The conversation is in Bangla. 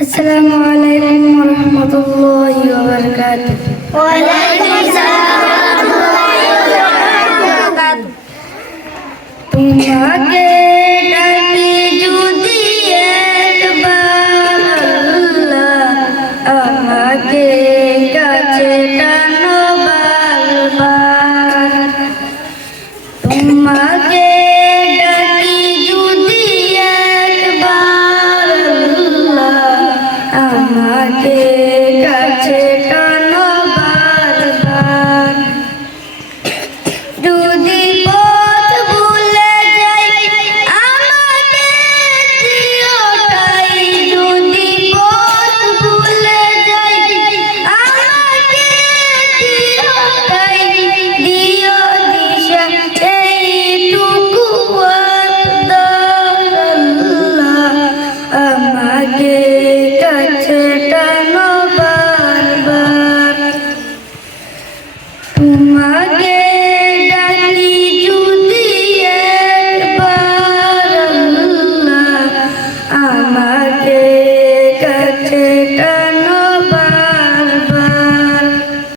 আসসালামু আলাইকুম ওয়া রাহমাতুল্লাহি ওয়া বারাকাতুহু। ওয়া আলাইকুম আসসালাম ওয়া রাহমাতুল্লাহি ওয়া বারাকাতুহু। তোমাকে ডাকি যদি একবার আল্লাহ, আমাকে কাছে টানো বারবার। তোমাকে ডাকি যদি একবার আল্লাহ, আমাকে কাছে টানো বারবার। যদি পথ ভুলে যাই আমাকে দিও ঠাই, যদি পথ ভুলে যাই আমাকে দিও ঠাই, দিও দিশা এইটুকু আল্লাহ, আমাকে কাছে টানো বারবার। তোমাকে ডাকি যদি একবার আল্লাহ, আমাকে